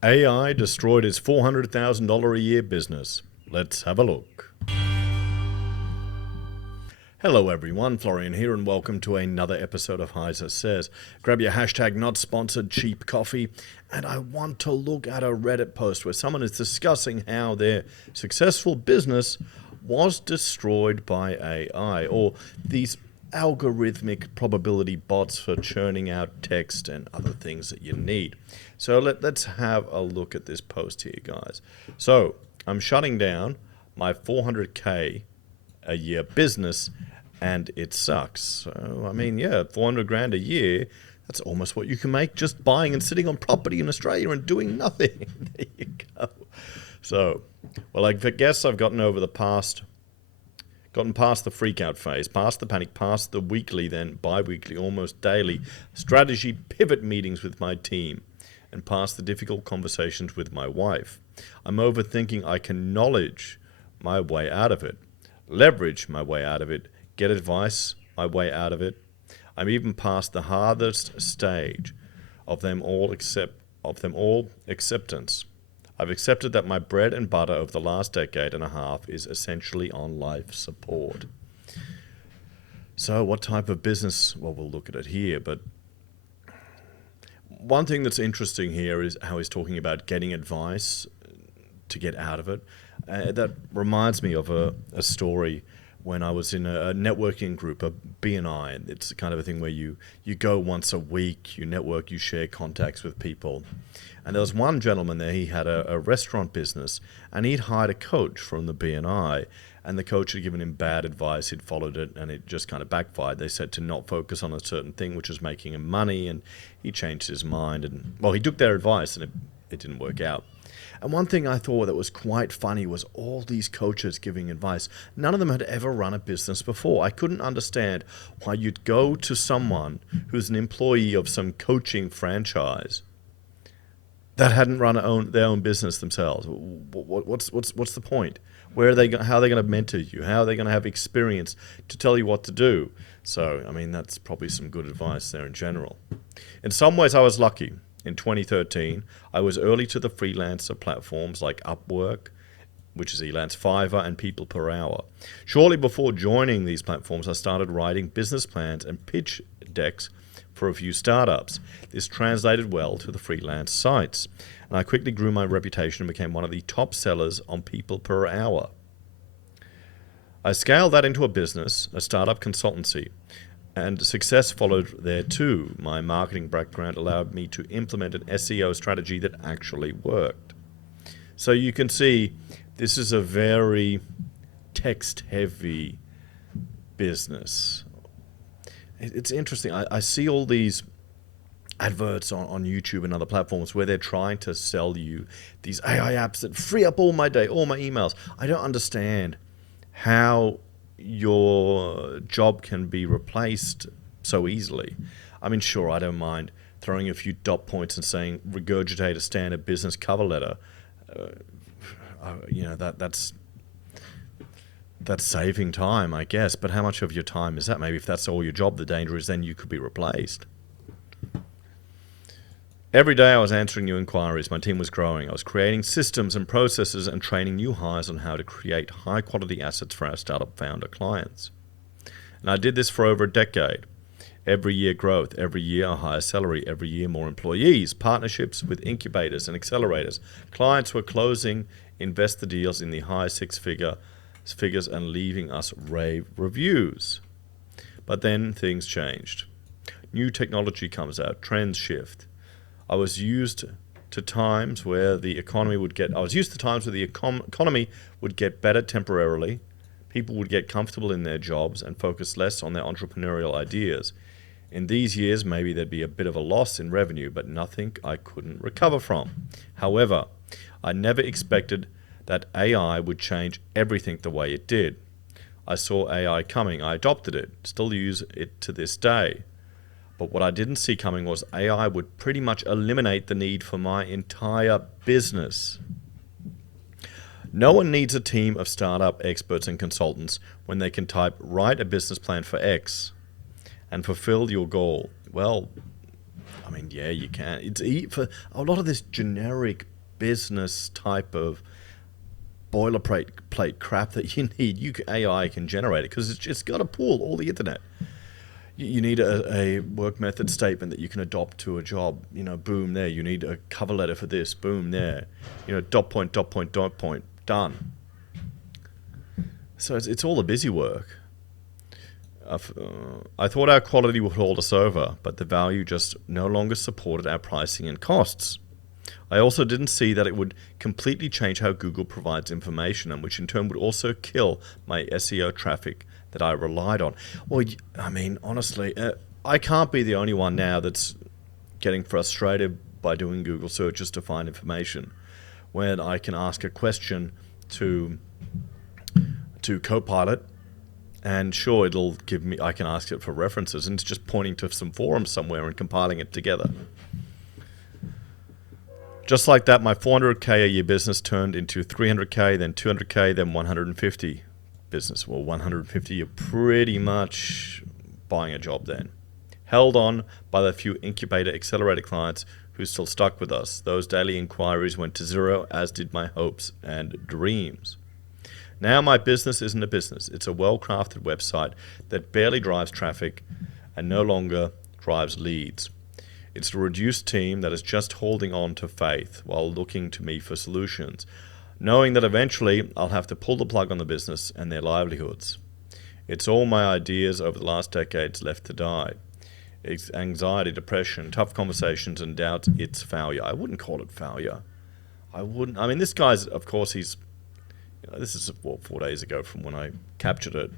AI destroyed his $400,000 a year business. Let's have a look. Hello everyone, Florian here and welcome to another episode of HeiseSays. Grab your hashtag not sponsored cheap coffee, and I want to look at a Reddit post where someone is discussing how their successful business was destroyed by AI, or these algorithmic probability bots for churning out text and other things that you need. So let's have a look at this post here, guys. So I'm shutting down my 400K a year business and it sucks. So, I mean, yeah, 400 grand a year, that's almost what you can make just buying and sitting on property in Australia and doing nothing. There you go. So, well, I guess I've gotten past the freak out phase, past the panic, past the weekly, then bi-weekly, almost daily strategy pivot meetings with my team, and past the difficult conversations with my wife. I'm overthinking. I can knowledge my way out of it, leverage my way out of it, get advice my way out of it. I'm even past the hardest stage of them all acceptance. I've accepted that my bread and butter over the last decade and a half is essentially on life support. So what type of business? Well, we'll look at it here, but one thing that's interesting here is how he's talking about getting advice to get out of it. That reminds me of a story when I was in a networking group, a BNI. It's the kind of a thing where you go once a week, you network, you share contacts with people. And there was one gentleman there, he had a restaurant business, and he'd hired a coach from the BNI, and the coach had given him bad advice. He'd followed it, and it just kind of backfired. They said to not focus on a certain thing, which was making him money, and he changed his mind. And, well, he took their advice, and it didn't work out. And one thing I thought that was quite funny was all these coaches giving advice. None of them had ever run a business before. I couldn't understand why you'd go to someone who's an employee of some coaching franchise that hadn't run their own business themselves. What's the point? Where are they? How are they going to mentor you? How are they going to have experience to tell you what to do? So, I mean, that's probably some good advice there in general. In some ways, I was lucky. In 2013, I was early to the freelancer platforms like Upwork, which is Elance, Fiverr, and People Per Hour. Shortly before joining these platforms, I started writing business plans and pitch decks for a few startups. This translated well to the freelance sites, and I quickly grew my reputation and became one of the top sellers on People Per Hour. I scaled that into a business, a startup consultancy, and success followed there too. My marketing background allowed me to implement an SEO strategy that actually worked. So you can see this is a very text-heavy business. It's interesting. I see all these adverts on YouTube and other platforms where they're trying to sell you these AI apps that free up all my day, all my emails. I don't understand how your job can be replaced so easily. I mean, sure, I don't mind throwing a few dot points and saying regurgitate a standard business cover letter. That's saving time, I guess. But how much of your time is that? Maybe if that's all your job, the danger is then you could be replaced. Every day I was answering new inquiries. My team was growing. I was creating systems and processes and training new hires on how to create high-quality assets for our startup founder clients. And I did this for over a decade. Every year growth, every year a higher salary, every year more employees, partnerships with incubators and accelerators. Clients were closing investor deals in the high figures and leaving us rave reviews. But then things changed. New technology comes out, trends shift. I was used to times where the economy would get better temporarily. People would get comfortable in their jobs and focus less on their entrepreneurial ideas. In these years, maybe there'd be a bit of a loss in revenue, but nothing I couldn't recover from. However, I never expected that AI would change everything the way it did. I saw AI coming. I adopted it, still use it to this day. But what I didn't see coming was AI would pretty much eliminate the need for my entire business. No one needs a team of startup experts and consultants when they can type, write a business plan for X and fulfill your goal. Well, I mean, yeah, you can. It's for a lot of this generic business type of boilerplate crap that you need. AI can generate it because it's got a pool, all the internet. You need a work method statement that you can adopt to a job. Boom, there. You need a cover letter for this. Boom, there. Dot point, dot point, dot point. Done. So it's all the busy work. I thought our quality would hold us over, but the value just no longer supported our pricing and costs. I also didn't see that it would completely change how Google provides information, and which in turn would also kill my SEO traffic that I relied on. Well, I mean, honestly, I can't be the only one now that's getting frustrated by doing Google searches to find information, when I can ask a question to Copilot, and sure, it'll give me, I can ask it for references, and it's just pointing to some forums somewhere and compiling it together. Just like that, my 400K a year business turned into 300K, then 200K, then 150 business. Well, 150, you're pretty much buying a job then. Held on by the few incubator accelerator clients who still stuck with us. Those daily inquiries went to zero, as did my hopes and dreams. Now my business isn't a business. It's a well-crafted website that barely drives traffic and no longer drives leads. It's a reduced team that is just holding on to faith while looking to me for solutions, knowing that eventually I'll have to pull the plug on the business and their livelihoods. It's all my ideas over the last decades left to die. It's anxiety, depression, tough conversations, and doubts. It's failure. I wouldn't call it failure. I wouldn't. I mean, this guy's, of course, he's, this is 4 days ago from when I captured it.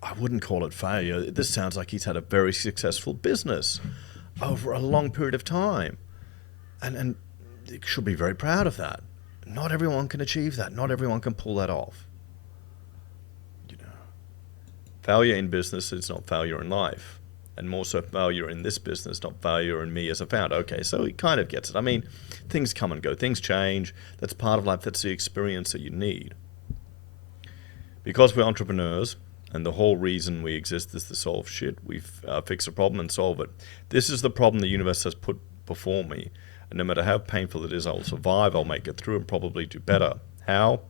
I wouldn't call it failure. This sounds like he's had a very successful business over a long period of time. And he should be very proud of that. Not everyone can achieve that. Not everyone can pull that off. Failure in business is not failure in life. And more so failure in this business, not failure in me as a founder. Okay, so he kind of gets it. I mean, things come and go. Things change. That's part of life. That's the experience that you need. Because we're entrepreneurs, and the whole reason we exist is to solve shit. We fix a problem and solve it. This is the problem the universe has put before me. And no matter how painful it is, I'll survive, I'll make it through, and probably do better. How?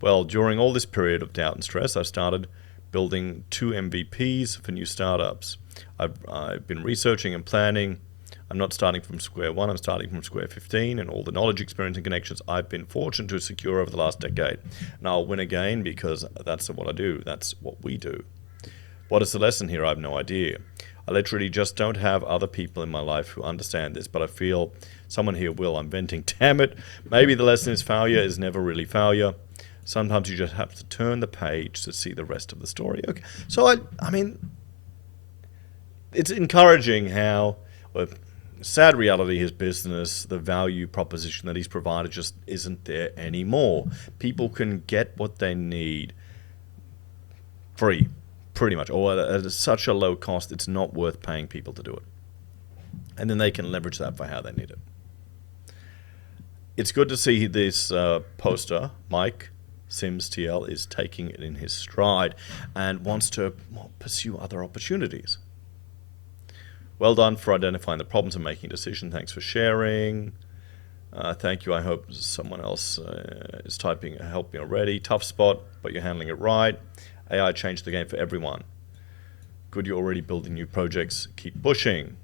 Well, during all this period of doubt and stress, I've started building 2 MVPs for new startups. I've been researching and planning. I'm not starting from square one, I'm starting from square 15, and all the knowledge, experience, and connections I've been fortunate to secure over the last decade. And I'll win again because that's what I do. That's what we do. What is the lesson here? I have no idea. I literally just don't have other people in my life who understand this, but I feel someone here will. I'm venting. Damn it. Maybe the lesson is failure is never really failure. Sometimes you just have to turn the page to see the rest of the story. Okay. So, I mean, it's encouraging how, well, sad reality, his business, the value proposition that he's provided just isn't there anymore. People can get what they need free, pretty much, or at such a low cost, it's not worth paying people to do it. And then they can leverage that for how they need it. It's good to see this poster, Mike Sims TL, is taking it in his stride and wants to pursue other opportunities. Well done for identifying the problems and making a decision. Thanks for sharing. Thank you. I hope someone else is typing help me already. Tough spot, but you're handling it right. AI changed the game for everyone. Good, you're already building new projects. Keep pushing.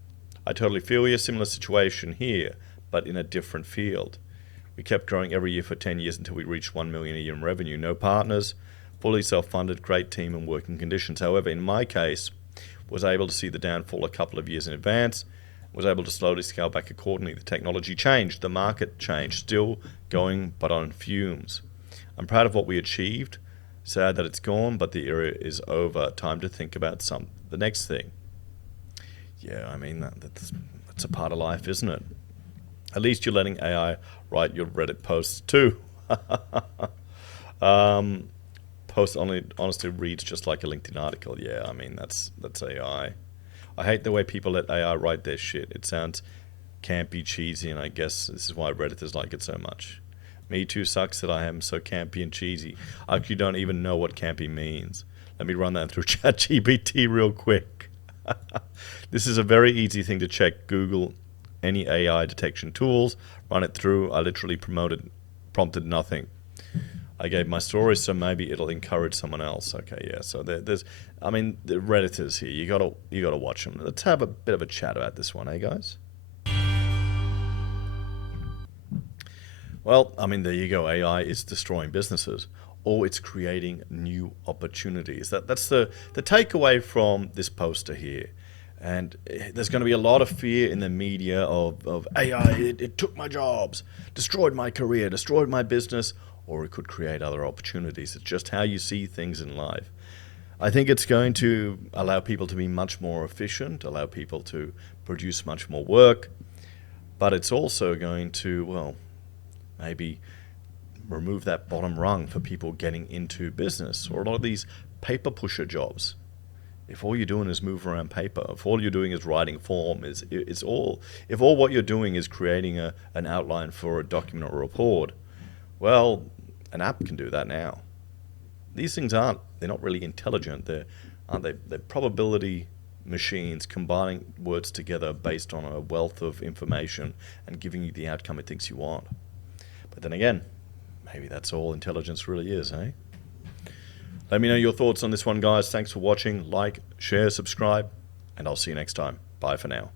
I totally feel you. Similar situation here, but in a different field. We kept growing every year for 10 years until we reached 1 million a year in revenue. No partners, fully self-funded, great team and working conditions. However, in my case, was able to see the downfall a couple of years in advance, was able to slowly scale back accordingly. The technology changed, the market changed, still going but on fumes. I'm proud of what we achieved. Sad that it's gone, but the era is over. Time to think about the next thing. Yeah, I mean, that's a part of life, isn't it? At least you're letting AI write your Reddit posts too. Post honestly reads just like a LinkedIn article. Yeah, I mean, that's AI. I hate the way people let AI write their shit. It sounds campy, cheesy, and I guess this is why Redditors like it so much. Me too sucks that I am so campy and cheesy. I actually don't even know what campy means. Let me run that through ChatGPT real quick. This is a very easy thing to check. Google any AI detection tools, run it through. I literally prompted nothing. I gave my story, so maybe it'll encourage someone else. Okay, yeah. So there's, I mean, the Redditors here. You gotta watch them. Let's have a bit of a chat about this one, eh, guys? Well, I mean, there you go. AI is destroying businesses, or it's creating new opportunities. That's the takeaway from this poster here. And there's going to be a lot of fear in the media of AI. It took my jobs, destroyed my career, destroyed my business, or it could create other opportunities. It's just how you see things in life. I think it's going to allow people to be much more efficient, allow people to produce much more work, but it's also going to, well, maybe remove that bottom rung for people getting into business, or a lot of these paper pusher jobs. If all you're doing is move around paper, if all you're doing is writing form, if all what you're doing is creating an outline for a document or a report, well, an app can do that now. These things they're not really intelligent. They're probability machines combining words together based on a wealth of information and giving you the outcome it thinks you want. But then again, maybe that's all intelligence really is, eh? Let me know your thoughts on this one, guys. Thanks for watching. Like, share, subscribe, and I'll see you next time. Bye for now.